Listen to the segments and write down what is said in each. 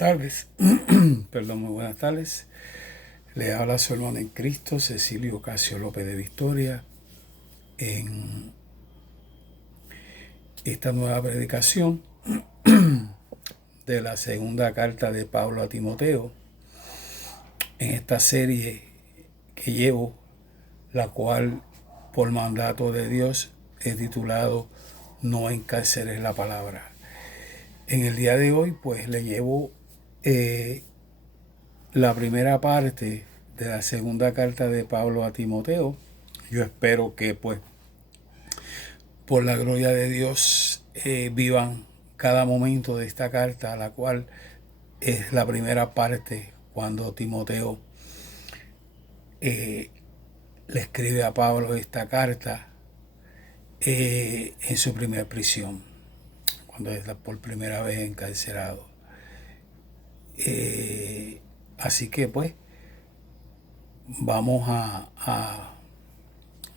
tardes. Perdón, muy buenas tardes. Le habla su hermano en Cristo, Cecilio Casio López de Victoria, en esta nueva predicación de la segunda carta de Pablo a Timoteo, en esta serie que llevo, la cual por mandato de Dios he titulado No encarceles la palabra. En el día de hoy pues le llevo la primera parte de la segunda carta de Pablo a Timoteo. Yo espero que pues por la gloria de Dios vivan cada momento de esta carta, la cual es la primera parte cuando Timoteo le escribe a Pablo esta carta en su primera prisión, cuando está por primera vez encarcelado. Así que pues vamos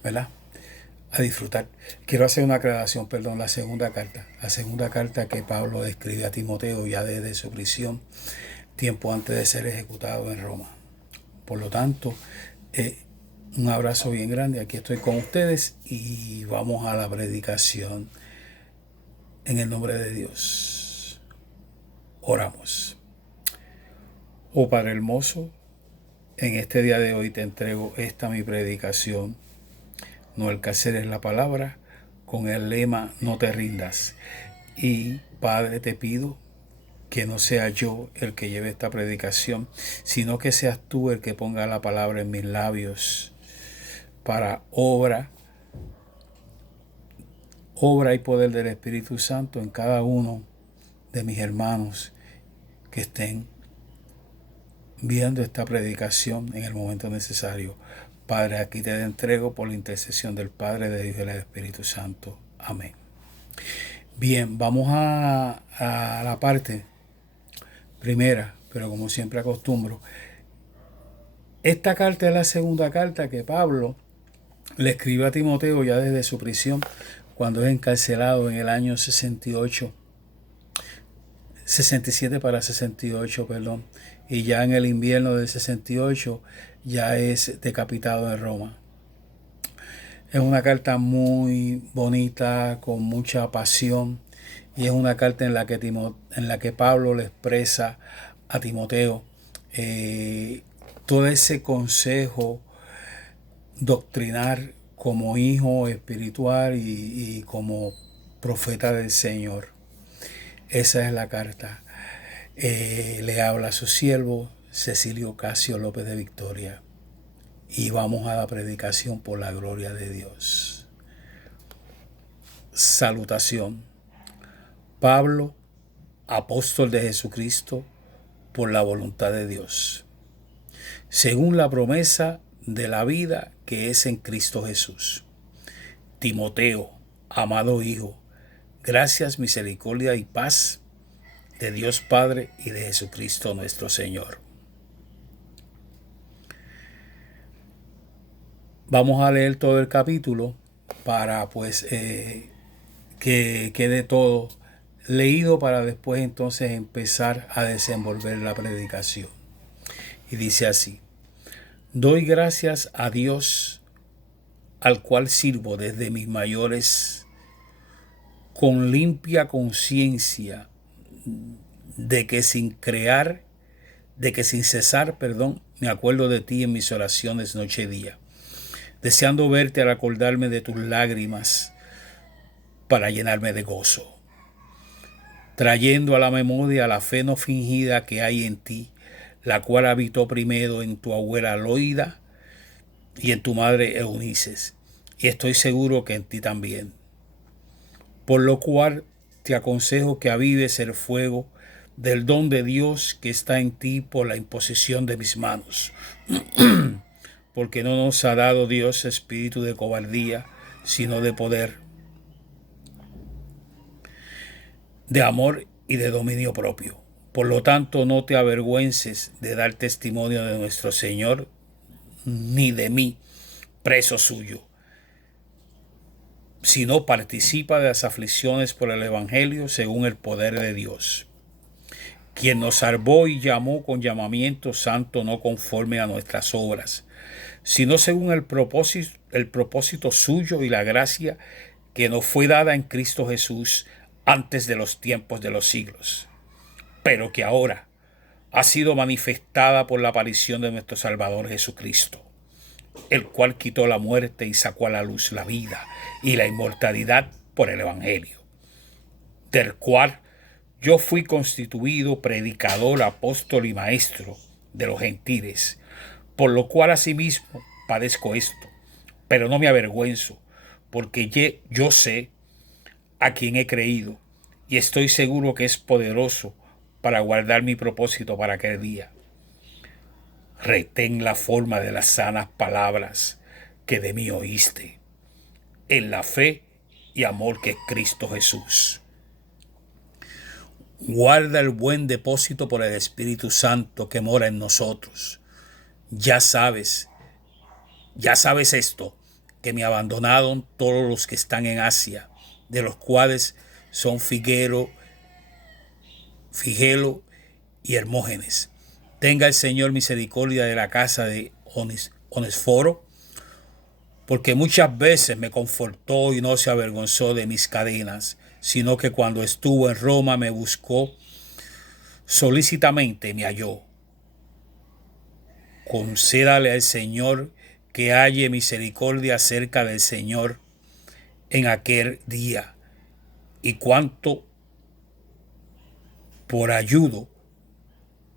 ¿verdad?, a disfrutar. Quiero hacer una aclaración, la segunda carta que Pablo escribe a Timoteo ya desde su prisión, tiempo antes de ser ejecutado en Roma. Por lo tanto, un abrazo bien grande, aquí estoy con ustedes y vamos a la predicación en el nombre de Dios. Oramos. Oh Padre hermoso, en este día de hoy te entrego esta mi predicación, no encarceles la palabra, con el lema no te rindas. Y Padre, te pido que no sea yo el que lleve esta predicación, sino que seas tú el que ponga la palabra en mis labios para obra y poder del Espíritu Santo en cada uno de mis hermanos que estén viendo esta predicación en el momento necesario. Padre, aquí te entrego por la intercesión del Padre, del Hijo y del Espíritu Santo. Amén. Bien, vamos a la parte primera, pero como siempre acostumbro, esta carta es la segunda carta que Pablo le escribió a Timoteo ya desde su prisión, cuando es encarcelado en el año 67 para 68, perdón, y ya en el invierno del 68 ya es decapitado en Roma. Es una carta muy bonita, con mucha pasión, y es una carta en la que Pablo le expresa a Timoteo todo ese consejo doctrinar como hijo espiritual y como profeta del Señor. Esa es la carta. Le habla a su siervo Cecilio Casio López de Victoria. Y vamos a la predicación por la gloria de Dios. Salutación. Pablo, apóstol de Jesucristo, por la voluntad de Dios, según la promesa de la vida que es en Cristo Jesús. Timoteo, amado hijo, gracias, misericordia y paz de Dios Padre y de Jesucristo nuestro Señor. Vamos a leer todo el capítulo para pues que quede todo leído, para después entonces empezar a desenvolver la predicación. Y dice así: doy gracias a Dios, al cual sirvo desde mis mayores, con limpia conciencia, de que sin cesar, me acuerdo de ti en mis oraciones noche y día, deseando verte al acordarme de tus lágrimas para llenarme de gozo, trayendo a la memoria la fe no fingida que hay en ti, la cual habitó primero en tu abuela Loida y en tu madre Eunices, y estoy seguro que en ti también. Por lo cual te aconsejo que avives el fuego del don de Dios que está en ti por la imposición de mis manos. Porque no nos ha dado Dios espíritu de cobardía, sino de poder, de amor y de dominio propio. Por lo tanto, no te avergüences de dar testimonio de nuestro Señor, ni de mí, preso suyo, sino participa de las aflicciones por el Evangelio según el poder de Dios, quien nos salvó y llamó con llamamiento santo, no conforme a nuestras obras, sino según el propósito suyo y la gracia que nos fue dada en Cristo Jesús antes de los tiempos de los siglos, pero que ahora ha sido manifestada por la aparición de nuestro Salvador Jesucristo, el cual quitó la muerte y sacó a la luz la vida y la inmortalidad por el Evangelio, del cual yo fui constituido predicador, apóstol y maestro de los gentiles, por lo cual asimismo padezco esto, pero no me avergüenzo, porque yo sé a quien he creído, y estoy seguro que es poderoso para guardar mi propósito para aquel día. Retén la forma de las sanas palabras que de mí oíste, en la fe y amor que es Cristo Jesús. Guarda el buen depósito por el Espíritu Santo que mora en nosotros. Ya sabes esto, que me abandonaron todos los que están en Asia, de los cuales son Figelo y Hermógenes. Tenga el Señor misericordia de la casa de Onesforo, porque muchas veces me confortó y no se avergonzó de mis cadenas, sino que cuando estuvo en Roma me buscó solícitamente y me halló. Concédale al Señor que halle misericordia cerca del Señor en aquel día, y cuanto por ayudo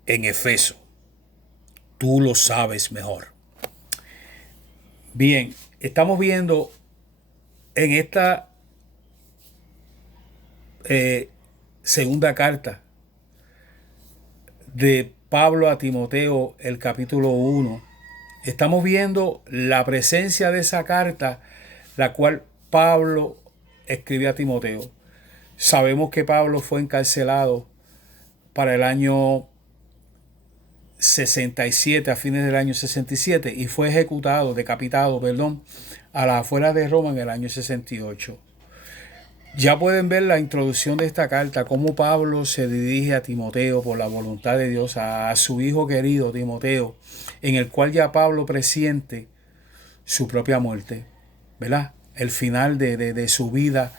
en Efeso. Tú lo sabes mejor. Bien, estamos viendo en esta segunda carta de Pablo a Timoteo, el capítulo 1, estamos viendo la presencia de esa carta, la cual Pablo escribió a Timoteo. Sabemos que Pablo fue encarcelado para el año 67, a fines del año 67, y fue decapitado, a las afueras de Roma en el año 68. Ya pueden ver la introducción de esta carta, cómo Pablo se dirige a Timoteo por la voluntad de Dios, a su hijo querido Timoteo, en el cual ya Pablo presiente su propia muerte, ¿verdad? El final de su vida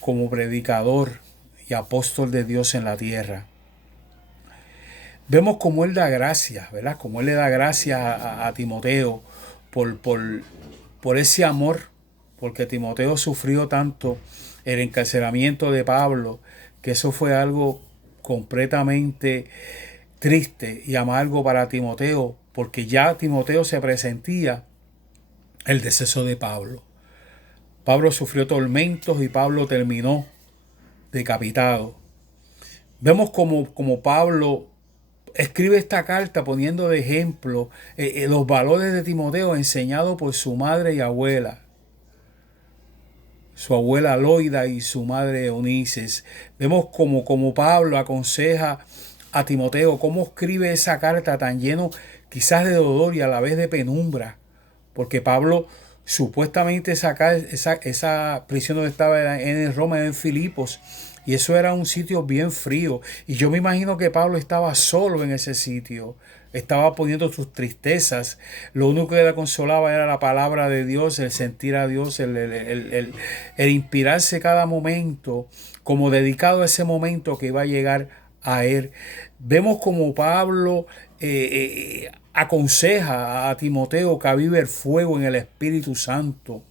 como predicador y apóstol de Dios en la tierra. Vemos cómo él da gracias, ¿verdad? Cómo él le da gracias a Timoteo por ese amor, porque Timoteo sufrió tanto el encarcelamiento de Pablo, que eso fue algo completamente triste y amargo para Timoteo, porque ya Timoteo se presentía el deceso de Pablo. Pablo sufrió tormentos y Pablo terminó decapitado. Vemos como Pablo escribe esta carta poniendo de ejemplo los valores de Timoteo enseñados por su madre y abuela. Su abuela Loida y su madre Eunices. Vemos como Pablo aconseja a Timoteo, cómo escribe esa carta tan lleno quizás de dolor y a la vez de penumbra, porque Pablo supuestamente esa prisión donde estaba en Roma, en Filipos, y eso era un sitio bien frío, y yo me imagino que Pablo estaba solo en ese sitio, estaba poniendo sus tristezas, lo único que le consolaba era la palabra de Dios, el sentir a Dios, el inspirarse cada momento como dedicado a ese momento que iba a llegar a él. Vemos como Pablo aconseja a Timoteo que avive el fuego en el Espíritu Santo,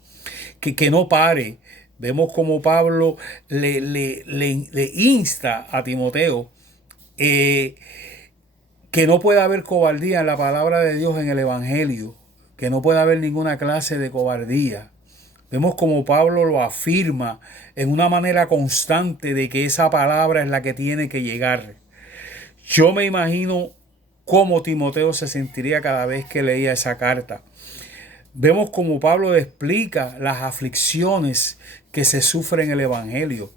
que no pare. Vemos como Pablo le insta a Timoteo que no puede haber cobardía en la palabra de Dios, en el Evangelio, que no puede haber ninguna clase de cobardía. Vemos como Pablo lo afirma en una manera constante de que esa palabra es la que tiene que llegar. Yo me imagino cómo Timoteo se sentiría cada vez que leía esa carta. Vemos como Pablo explica las aflicciones que se sufren en el Evangelio.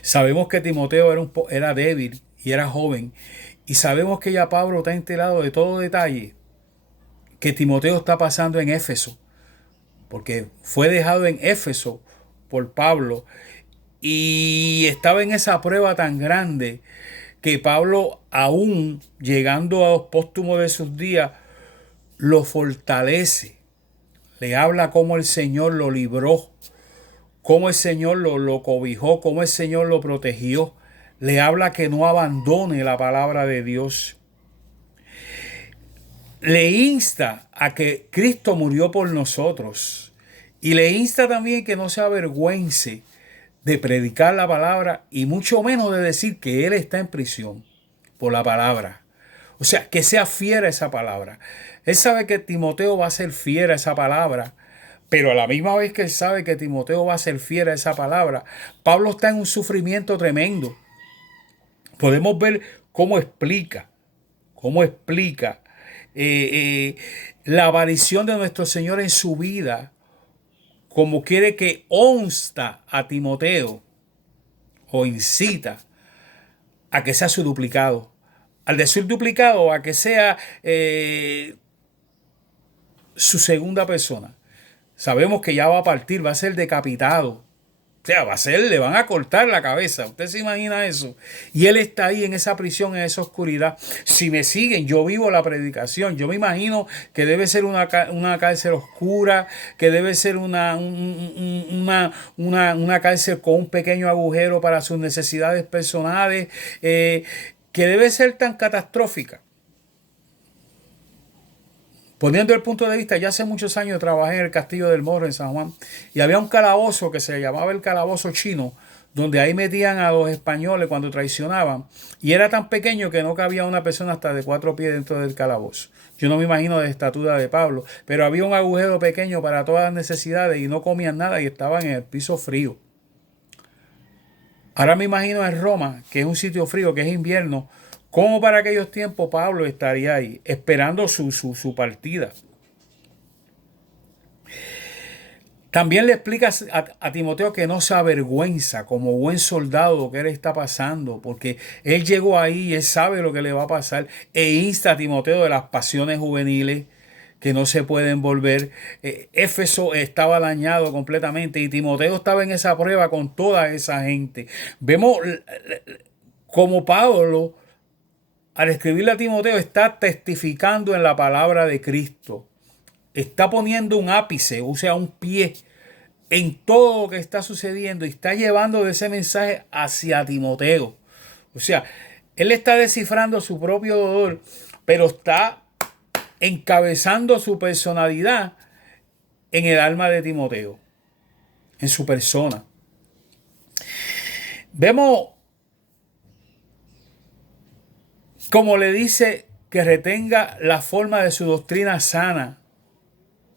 Sabemos que Timoteo era débil y era joven, y sabemos que ya Pablo está enterado de todo detalle que Timoteo está pasando en Éfeso, porque fue dejado en Éfeso por Pablo y estaba en esa prueba tan grande que Pablo, aún llegando a los póstumos de sus días, lo fortalece. Le habla cómo el Señor lo libró, cómo el Señor lo cobijó, cómo el Señor lo protegió. Le habla que no abandone la palabra de Dios. Le insta a que Cristo murió por nosotros. Y le insta también que no se avergüence de predicar la palabra y mucho menos de decir que Él está en prisión por la palabra. O sea, que sea fiel a esa palabra. Él sabe que Timoteo va a ser fiel a esa palabra, pero a la misma vez que él sabe que Timoteo va a ser fiel a esa palabra, Pablo está en un sufrimiento tremendo. Podemos ver cómo explica la aparición de nuestro Señor en su vida, como quiere que onsta a Timoteo o incita a que sea su duplicado. Al decir duplicado, a que sea su segunda persona. Sabemos que ya va a partir, va a ser decapitado. O sea, le van a cortar la cabeza. ¿Usted se imagina eso? Y él está ahí en esa prisión, en esa oscuridad. Si me siguen, yo vivo la predicación. Yo me imagino que debe ser una cárcel oscura, que debe ser una cárcel con un pequeño agujero para sus necesidades personales, que debe ser tan catastrófica. Poniendo el punto de vista, ya hace muchos años trabajé en el Castillo del Morro en San Juan y había un calabozo que se llamaba el calabozo chino, donde ahí metían a los españoles cuando traicionaban, y era tan pequeño que no cabía una persona hasta de 4 pies dentro del calabozo. Yo no me imagino de estatura de Pablo, pero había un agujero pequeño para todas las necesidades y no comían nada y estaban en el piso frío. Ahora me imagino en Roma, que es un sitio frío, que es invierno, como para aquellos tiempos Pablo estaría ahí, esperando su partida. También le explica a Timoteo que no se avergüenza como buen soldado que él está pasando, porque él llegó ahí y él sabe lo que le va a pasar, e insta a Timoteo de las pasiones juveniles que no se pueden volver. Éfeso estaba dañado completamente y Timoteo estaba en esa prueba con toda esa gente. Vemos como Pablo, al escribirle a Timoteo, está testificando en la palabra de Cristo. Está poniendo un ápice, o sea, un pie en todo lo que está sucediendo y está llevando ese mensaje hacia Timoteo. O sea, él está descifrando su propio dolor, pero está encabezando su personalidad en el alma de Timoteo, en su persona. Vemos como le dice que retenga la forma de su doctrina sana,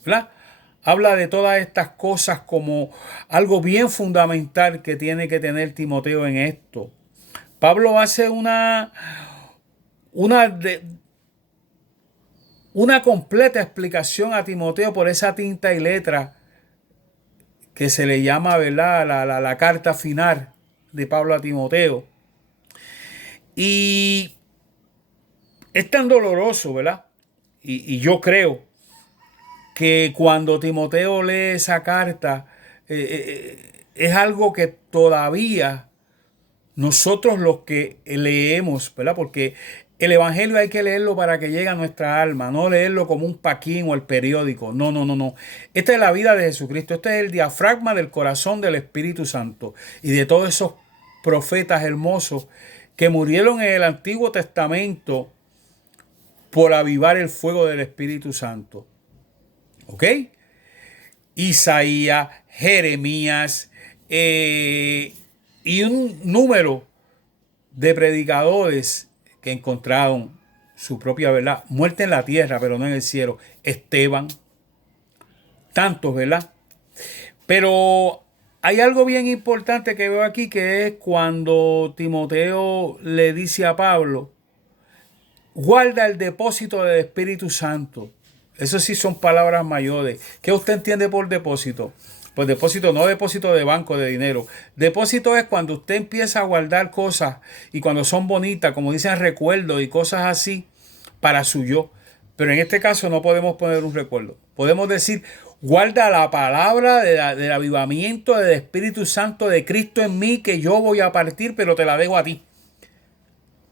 ¿verdad? Habla de todas estas cosas como algo bien fundamental que tiene que tener Timoteo en esto. Pablo hace una completa explicación a Timoteo por esa tinta y letra que se le llama, ¿verdad?, la carta final de Pablo a Timoteo. Y es tan doloroso, ¿verdad? Y yo creo que cuando Timoteo lee esa carta, es algo que todavía nosotros los que leemos, ¿verdad? Porque el Evangelio hay que leerlo para que llegue a nuestra alma, no leerlo como un paquín o el periódico. No. Esta es la vida de Jesucristo. Este es el diafragma del corazón del Espíritu Santo y de todos esos profetas hermosos que murieron en el Antiguo Testamento por avivar el fuego del Espíritu Santo. ¿Ok? Isaías, Jeremías y un número de predicadores que encontraron su propia verdad. Muerte en la tierra, pero no en el cielo. Esteban. Tantos, ¿verdad? Pero hay algo bien importante que veo aquí, que es cuando Timoteo le dice a Pablo: guarda el depósito del Espíritu Santo. Eso sí son palabras mayores. ¿Qué usted entiende por depósito? Pues depósito, no depósito de banco de dinero. Depósito es cuando usted empieza a guardar cosas y cuando son bonitas, como dicen, recuerdos y cosas así para su yo. Pero en este caso no podemos poner un recuerdo. Podemos decir: guarda la palabra del avivamiento del Espíritu Santo de Cristo en mí, que yo voy a partir, pero te la dejo a ti.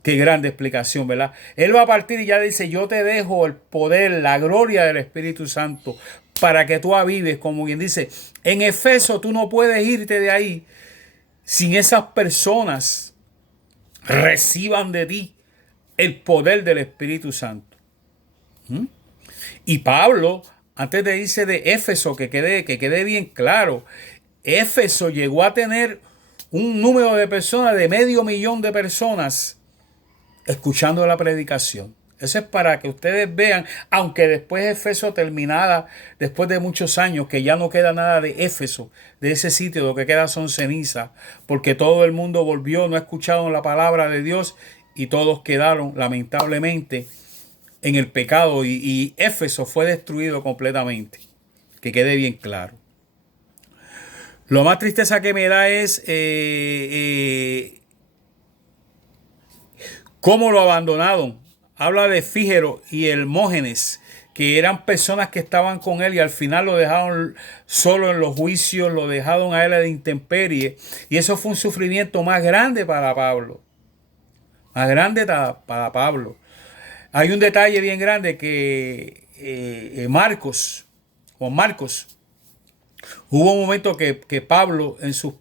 Qué grande explicación, ¿verdad? Él va a partir y ya dice, yo te dejo el poder, la gloria del Espíritu Santo para que tú avives, como quien dice. En Efeso tú no puedes irte de ahí sin esas personas reciban de ti el poder del Espíritu Santo. Y Pablo, antes de irse de Éfeso, que quede bien claro, Éfeso llegó a tener un número de personas, de 500,000 de personas, escuchando la predicación. Eso es para que ustedes vean, aunque después Éfeso terminada, después de muchos años, que ya no queda nada de Éfeso, de ese sitio, lo que queda son cenizas, porque todo el mundo volvió, no escucharon la palabra de Dios y todos quedaron lamentablemente en el pecado y Éfeso fue destruido completamente. Que quede bien claro. Lo más tristeza que me da es cómo lo abandonaron. Habla de Fígero y Hermógenes, que eran personas que estaban con él y al final lo dejaron solo en los juicios, lo dejaron a él a la intemperie. Y eso fue un sufrimiento más grande para Pablo. Más grande para Pablo. Hay un detalle bien grande que Marcos, hubo un momento que Pablo en sus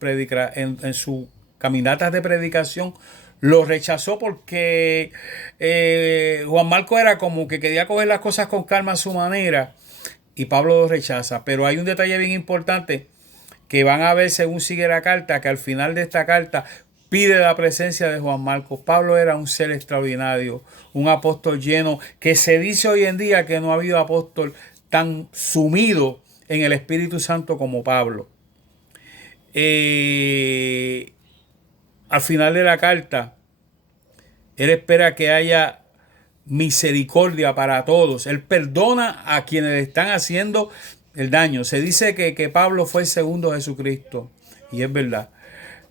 caminatas de predicación lo rechazó porque Juan Marcos era como que quería coger las cosas con calma a su manera y Pablo lo rechaza. Pero hay un detalle bien importante que van a ver según sigue la carta, que al final de esta carta pide la presencia de Juan Marcos. Pablo era un ser extraordinario, un apóstol lleno, que se dice hoy en día que no ha habido apóstol tan sumido en el Espíritu Santo como Pablo. Al final de la carta, él espera que haya misericordia para todos. Él perdona a quienes le están haciendo el daño. Se dice que Pablo fue el segundo Jesucristo, y es verdad.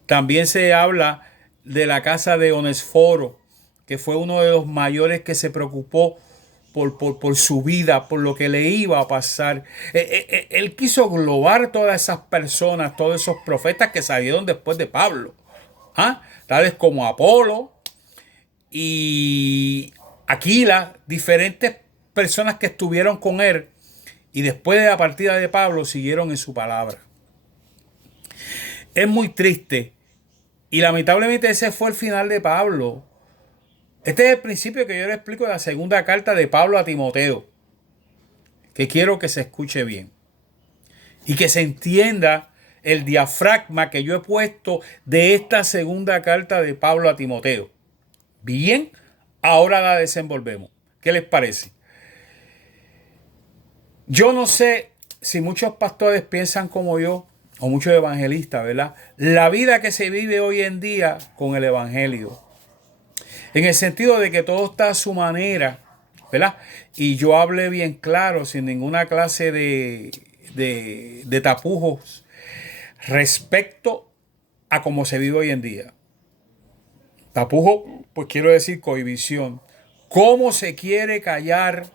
También se habla de la casa de Onesforo, que fue uno de los mayores que se preocupó por su vida, por lo que le iba a pasar. Él quiso englobar todas esas personas, todos esos profetas que salieron después de Pablo, tales como Apolo y Aquila, diferentes personas que estuvieron con él y después de la partida de Pablo siguieron en su palabra. Es muy triste y lamentablemente ese fue el final de Pablo. Este es el principio que yo le explico de la segunda carta de Pablo a Timoteo, que quiero que se escuche bien y que se entienda el diafragma que yo he puesto de esta segunda carta de Pablo a Timoteo. Bien, ahora la desenvolvemos. ¿Qué les parece? Yo no sé si muchos pastores piensan como yo, o muchos evangelistas, ¿verdad? La vida que se vive hoy en día con el evangelio. En el sentido de que todo está a su manera, ¿verdad? Y yo hablé bien claro, sin ninguna clase de tapujos, respecto a cómo se vive hoy en día. Tapujo, pues quiero decir cohibición. ¿Cómo se quiere callar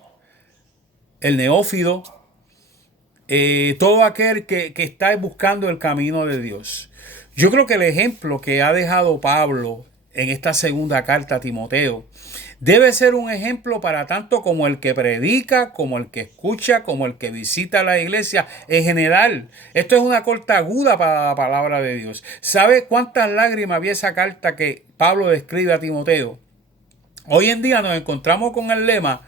el neófito? Todo aquel que está buscando el camino de Dios. Yo creo que el ejemplo que ha dejado Pablo en esta segunda carta a Timoteo debe ser un ejemplo para tanto como el que predica, como el que escucha, como el que visita la iglesia en general. Esto es una corta aguda para la palabra de Dios. ¿Sabe cuántas lágrimas había esa carta que Pablo describe a Timoteo? Hoy en día nos encontramos con el lema,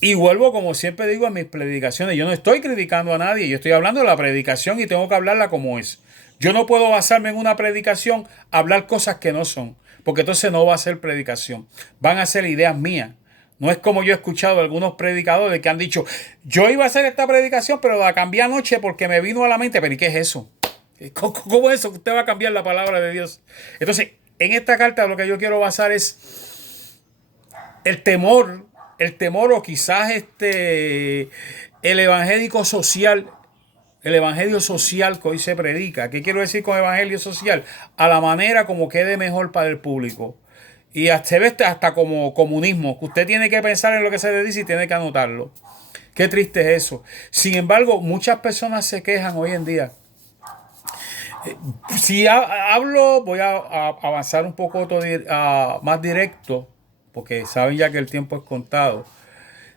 y vuelvo como siempre digo en mis predicaciones, yo no estoy criticando a nadie, yo estoy hablando de la predicación y tengo que hablarla como es. Yo no puedo basarme en una predicación, hablar cosas que no son, porque entonces no va a ser predicación, van a ser ideas mías. No es como yo he escuchado algunos predicadores que han dicho, yo iba a hacer esta predicación, pero la cambié anoche porque me vino a la mente. Pero ¿y qué es eso? ¿Cómo es eso que usted va a cambiar la palabra de Dios? Entonces, en esta carta lo que yo quiero basar es el temor o quizás el evangélico social, el evangelio social que hoy se predica. ¿Qué quiero decir con evangelio social? A la manera como quede mejor para el público. Y se ve hasta como comunismo, que usted tiene que pensar en lo que se le dice y tiene que anotarlo. Qué triste es eso. Sin embargo, muchas personas se quejan hoy en día Si hablo, voy a avanzar un poco más directo, porque saben ya que el tiempo es contado.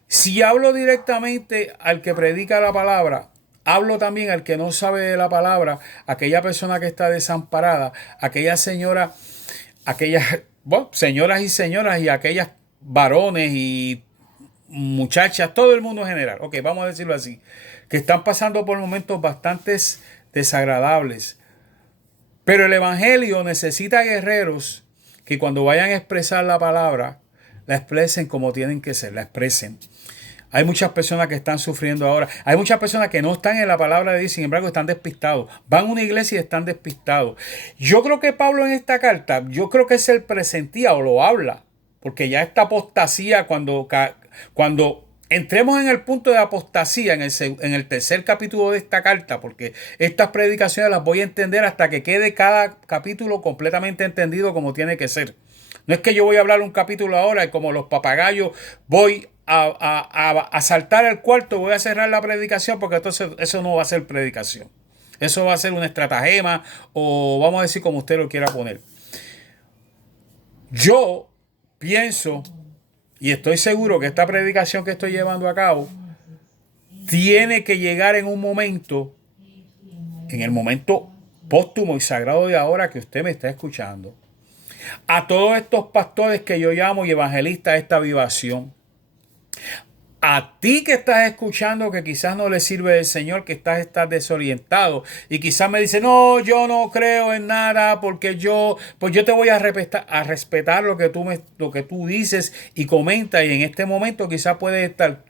Si hablo directamente al que predica la palabra, hablo también al que no sabe de la palabra, aquella persona que está desamparada, aquella señora, aquellas, bueno, señoras y señoras y aquellas varones y muchachas, todo el mundo en general, ok, vamos a decirlo así, que están pasando por momentos bastante desagradables. Pero el Evangelio necesita guerreros que cuando vayan a expresar la palabra, la expresen como tienen que ser, la expresen. Hay muchas personas que están sufriendo ahora. Hay muchas personas que no están en la palabra de Dios, sin embargo están despistados. Van a una iglesia y están despistados. Yo creo que Pablo en esta carta, yo creo que se presentía o lo habla, porque ya esta apostasía, cuando entremos en el punto de apostasía, en el tercer capítulo de esta carta, porque estas predicaciones las voy a entender hasta que quede cada capítulo completamente entendido como tiene que ser. No es que yo voy a hablar un capítulo ahora y como los papagayos voy a saltar al cuarto, voy a cerrar la predicación, porque entonces eso no va a ser predicación. Eso va a ser un estratagema o vamos a decir como usted lo quiera poner. Yo pienso y estoy seguro que esta predicación que estoy llevando a cabo tiene que llegar en un momento, en el momento póstumo y sagrado de ahora que usted me está escuchando, a todos estos pastores que yo llamo y evangelistas de esta avivación, a ti que estás escuchando que quizás no le sirve el Señor, que estás desorientado y quizás me dice, no, yo no creo en nada porque pues yo te voy a respetar lo que tú dices y comentas, y en este momento quizás puedes estar,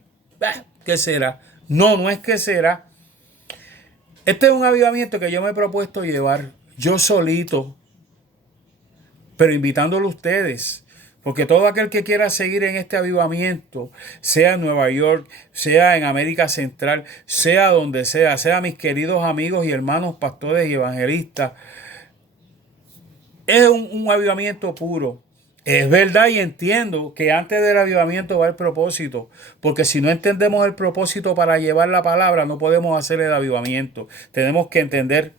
¿qué será? No, no es que será. Este es un avivamiento que yo me he propuesto llevar yo solito, pero invitándolo a ustedes. Porque todo aquel que quiera seguir en este avivamiento, sea en Nueva York, sea en América Central, sea donde sea mis queridos amigos y hermanos pastores y evangelistas, es un avivamiento puro. Es verdad y entiendo que antes del avivamiento va el propósito, porque si no entendemos el propósito para llevar la palabra, no podemos hacer el avivamiento. Tenemos que entender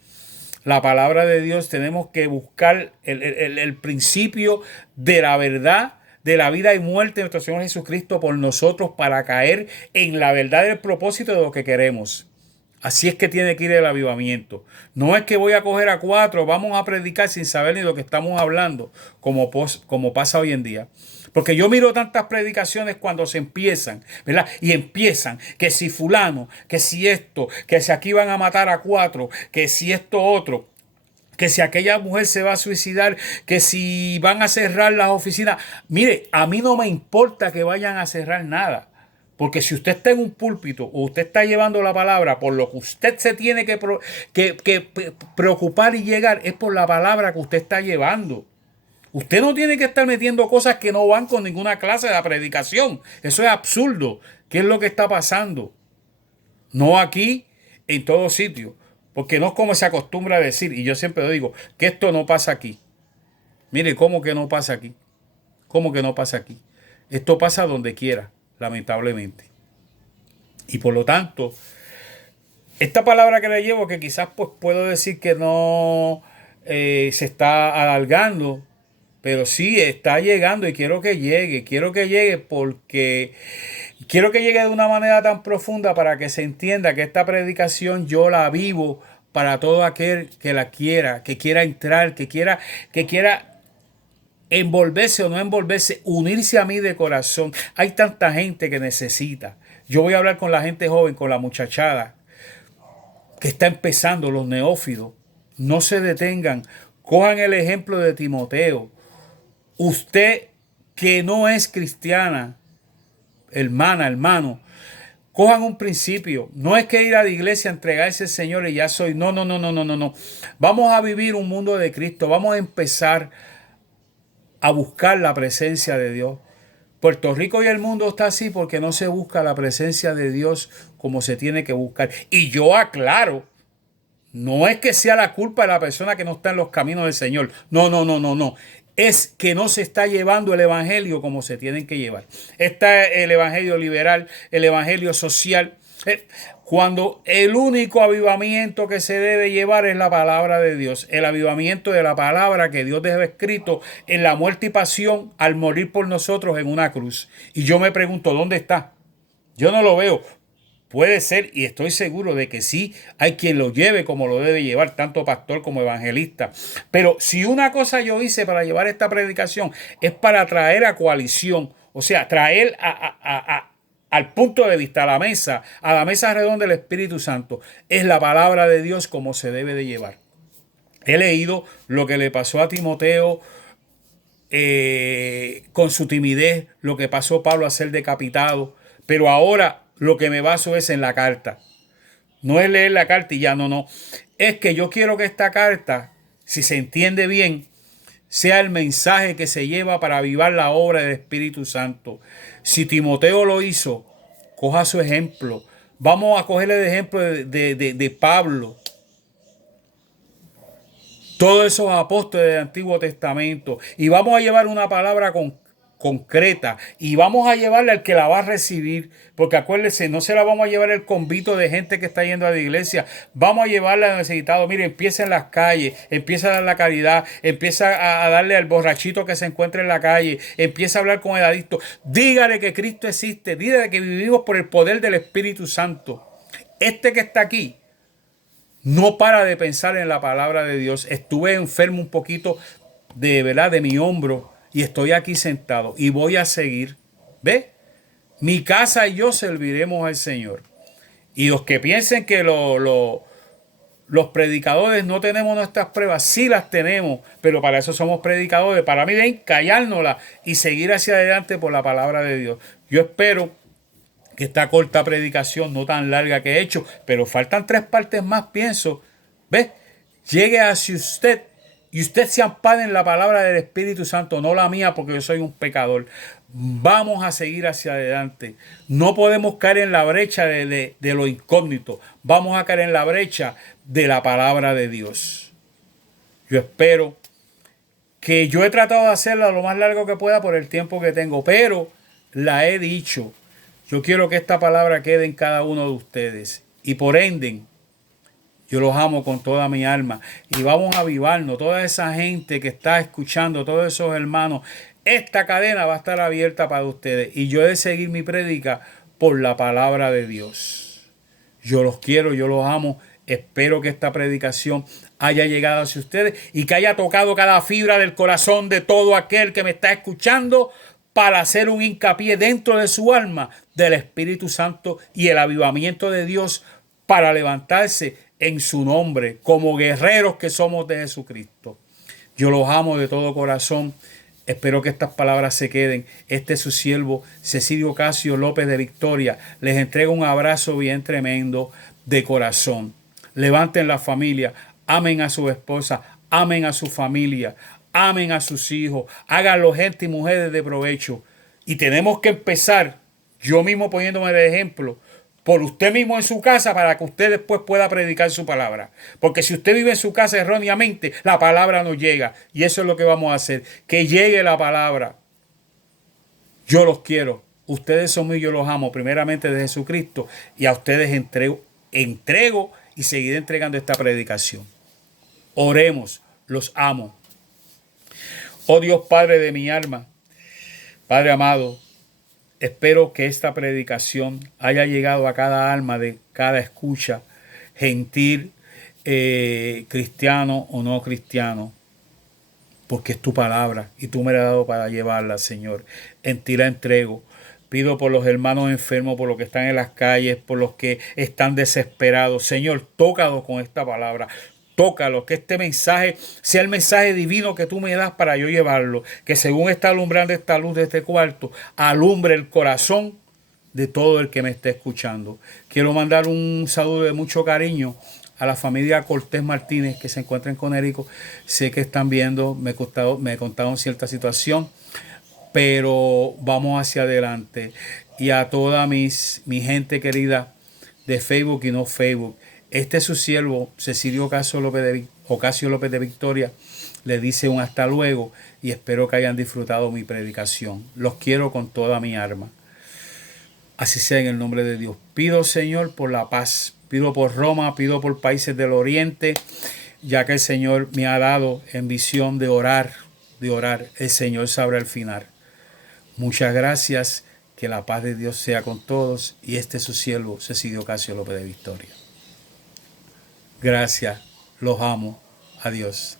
la palabra de Dios, tenemos que buscar el principio de la verdad, de la vida y muerte de nuestro Señor Jesucristo por nosotros para caer en la verdad del propósito de lo que queremos. Así es que tiene que ir el avivamiento. No es que voy a coger a 4, vamos a predicar sin saber ni lo que estamos hablando, como pasa hoy en día. Porque yo miro tantas predicaciones cuando se empiezan, ¿verdad? Y empiezan, que si fulano, que si esto, que si aquí van a matar a 4, que si esto otro, que si aquella mujer se va a suicidar, que si van a cerrar las oficinas. Mire, a mí no me importa que vayan a cerrar nada. Porque si usted está en un púlpito o usted está llevando la palabra, por lo que usted se tiene que preocupar y llegar es por la palabra que usted está llevando. Usted no tiene que estar metiendo cosas que no van con ninguna clase de predicación. Eso es absurdo. ¿Qué es lo que está pasando? No aquí, en todo sitio. Porque no es como se acostumbra a decir, y yo siempre lo digo, que esto no pasa aquí. Mire, ¿cómo que no pasa aquí? ¿Cómo que no pasa aquí? Esto pasa donde quiera, lamentablemente. Y por lo tanto, esta palabra que le llevo, que quizás pues puedo decir que no se está alargando, pero sí está llegando y quiero que llegue porque quiero que llegue de una manera tan profunda para que se entienda que esta predicación yo la vivo para todo aquel que la quiera, que quiera entrar, que quiera envolverse o no envolverse, unirse a mí de corazón. Hay tanta gente que necesita. Yo voy a hablar con la gente joven, con la muchachada que está empezando, los neófitos. No se detengan. Cojan el ejemplo de Timoteo. Usted que no es cristiana, hermana, hermano, cojan un principio. No es que ir a la iglesia a entregarse al Señor y ya soy. No, no, no, no, no, no, no. Vamos a vivir un mundo de Cristo. Vamos a empezar a buscar la presencia de Dios. Puerto Rico y el mundo está así porque no se busca la presencia de Dios como se tiene que buscar. Y yo aclaro, no es que sea la culpa de la persona que no está en los caminos del Señor. No, no, no, no, no. Es que no se está llevando el evangelio como se tienen que llevar. Está el evangelio liberal, el evangelio social, Cuando el único avivamiento que se debe llevar es la palabra de Dios, el avivamiento de la palabra que Dios dejó escrito en la muerte y pasión al morir por nosotros en una cruz. Y yo me pregunto, ¿dónde está? Yo no lo veo. Puede ser, y estoy seguro de que sí, hay quien lo lleve como lo debe llevar, tanto pastor como evangelista. Pero si una cosa yo hice para llevar esta predicación es para traer a coalición, o sea, traer al punto de vista, a la mesa redonda del Espíritu Santo, es la palabra de Dios como se debe de llevar. He leído lo que le pasó a Timoteo con su timidez, lo que pasó Pablo a ser decapitado, pero ahora lo que me baso es en la carta. No es leer la carta y ya, no. Es que yo quiero que esta carta, si se entiende bien, sea el mensaje que se lleva para avivar la obra del Espíritu Santo. Si Timoteo lo hizo, coja su ejemplo. Vamos a cogerle de ejemplo de Pablo. Todos esos apóstoles del Antiguo Testamento. Y vamos a llevar una palabra concreta. Y vamos a llevarle al que la va a recibir. Porque acuérdense, no se la vamos a llevar el convito de gente que está yendo a la iglesia. Vamos a llevarla al necesitado. Mire, empieza en las calles. Empieza a dar la caridad. Empieza a darle al borrachito que se encuentra en la calle. Empieza a hablar con el adicto. Dígale que Cristo existe. Dígale que vivimos por el poder del Espíritu Santo. Este que está aquí no para de pensar en la palabra de Dios. Estuve enfermo un poquito de verdad de mi hombro y estoy aquí sentado y voy a seguir. ¿Ve? Mi casa y yo serviremos al Señor. Y los que piensen que los predicadores no tenemos nuestras pruebas, sí las tenemos, pero para eso somos predicadores. Para mí ven, callárnoslas y seguir hacia adelante por la palabra de Dios. Yo espero que esta corta predicación, no tan larga que he hecho, pero faltan 3 partes más, pienso, ¿ves? Llegue hacia usted y usted se ampare en la palabra del Espíritu Santo, no la mía, porque yo soy un pecador. Vamos a seguir hacia adelante. No podemos caer en la brecha de lo incógnito. Vamos a caer en la brecha de la palabra de Dios. Yo espero que yo he tratado de hacerla lo más largo que pueda por el tiempo que tengo, pero la he dicho. Yo quiero que esta palabra quede en cada uno de ustedes. Y por ende, yo los amo con toda mi alma. Y vamos a avivarnos. Toda esa gente que está escuchando, todos esos hermanos, esta cadena va a estar abierta para ustedes. Y yo he de seguir mi prédica por la palabra de Dios. Yo los quiero, yo los amo. Espero que esta predicación haya llegado hacia ustedes y que haya tocado cada fibra del corazón de todo aquel que me está escuchando, para hacer un hincapié dentro de su alma del Espíritu Santo y el avivamiento de Dios para levantarse en su nombre como guerreros que somos de Jesucristo. Yo los amo de todo corazón. Espero que estas palabras se queden. Este es su siervo Cecilio Casio López de Victoria. Les entrego un abrazo bien tremendo de corazón. Levanten la familia, amen a su esposa, amen a su familia, amen a sus hijos, háganlo gente y mujeres de provecho. Y tenemos que empezar, yo mismo poniéndome de ejemplo, por usted mismo en su casa para que usted después pueda predicar su palabra. Porque si usted vive en su casa erróneamente, la palabra no llega. Y eso es lo que vamos a hacer, que llegue la palabra. Yo los quiero. Ustedes son míos, yo los amo, primeramente de Jesucristo. Y a ustedes entrego y seguiré entregando esta predicación. Oremos, los amo. Oh Dios Padre de mi alma, Padre amado, espero que esta predicación haya llegado a cada alma de cada escucha, gentil, cristiano o no cristiano, porque es tu palabra y tú me la has dado para llevarla, Señor. En ti la entrego. Pido por los hermanos enfermos, por los que están en las calles, por los que están desesperados. Señor, tócalos con esta palabra. Tócalo, que este mensaje sea el mensaje divino que tú me das para yo llevarlo. Que según está alumbrando esta luz de este cuarto, alumbre el corazón de todo el que me esté escuchando. Quiero mandar un saludo de mucho cariño a la familia Cortés Martínez que se encuentra en Conérico. Sé que están viendo, me contaron cierta situación, pero vamos hacia adelante. Y a toda mi gente querida de Facebook y no Facebook. Este es su siervo, Cecilio Ocasio López de Victoria, le dice un hasta luego y espero que hayan disfrutado mi predicación. Los quiero con toda mi alma. Así sea en el nombre de Dios. Pido, Señor, por la paz. Pido por Roma, pido por países del Oriente, ya que el Señor me ha dado en visión de orar, de orar. El Señor sabrá el final. Muchas gracias. Que la paz de Dios sea con todos. Y este es su siervo, Cecilio Casio López de Victoria. Gracias. Los amo. Adiós.